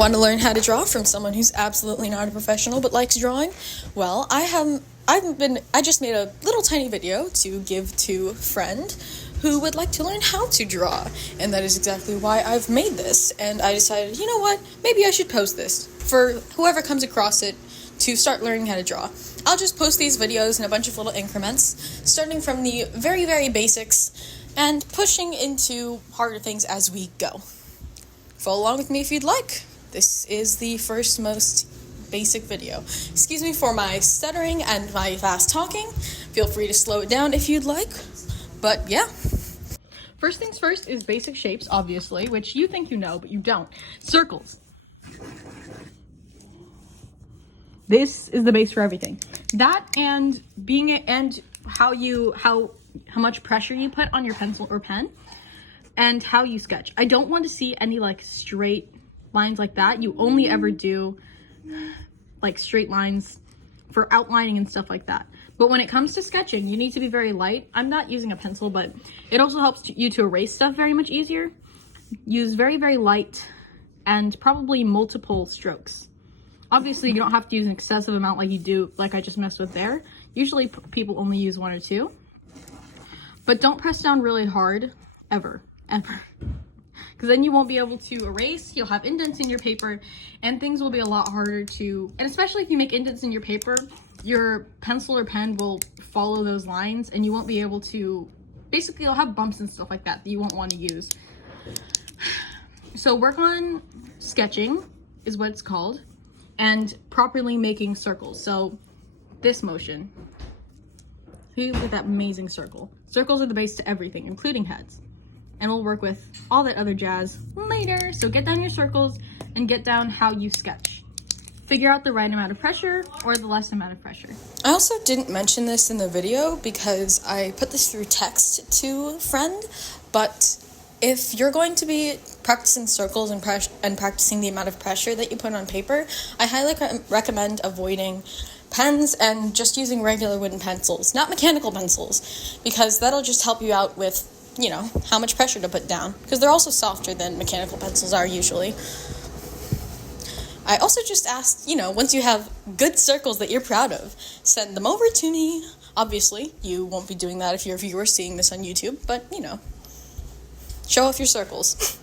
Want to learn how to draw from someone who's absolutely not a professional but likes drawing? Well, I just made a little tiny video to give to a friend who would like to learn how to draw, and that is exactly why I've made this. And I decided, you know what, maybe I should post this for whoever comes across it to start learning how to draw. I'll just post these videos in a bunch of little increments, starting from the very, very basics and pushing into harder things as we go. Follow along with me if you'd like. This is the first most basic video. Excuse me for my stuttering and my fast talking. Feel free to slow it down if you'd like. But yeah. First things first is basic shapes, obviously, which you think you know, but you don't. Circles. This is the base for everything. That and how much pressure you put on your pencil or pen and how you sketch. I don't want to see any like straight lines like that. You only ever do like straight lines for outlining and stuff like that. But when it comes to sketching, you need to be very light. I'm not using a pencil, but it also helps you to erase stuff very much easier. Use very, very light and probably multiple strokes. Obviously, you don't have to use an excessive amount like you do, like I just messed with there. Usually people only use 1 or 2. But don't press down really hard, ever. Because then you won't be able to erase, you'll have indents in your paper, and things will be a lot harder to, and especially if you make indents in your paper, your pencil or pen will follow those lines and you won't be able to, basically you'll have bumps and stuff like that you won't want to use. So work on sketching is what it's called, and properly making circles. So this motion, look at that amazing circle. Circles are the base to everything, including heads. And we'll work with all that other jazz later. So get down your circles and get down how you sketch. Figure out the right amount of pressure or the less amount of pressure. I also didn't mention this in the video because I put this through text to a friend, but if you're going to be practicing circles and practicing the amount of pressure that you put on paper, I highly recommend avoiding pens and just using regular wooden pencils, not mechanical pencils, because that'll just help you out with, you know, how much pressure to put down, because they're also softer than mechanical pencils are usually. I also just asked, you know, once you have good circles that you're proud of, send them over to me. Obviously, you won't be doing that if you're a viewer seeing this on YouTube, but, you know, show off your circles.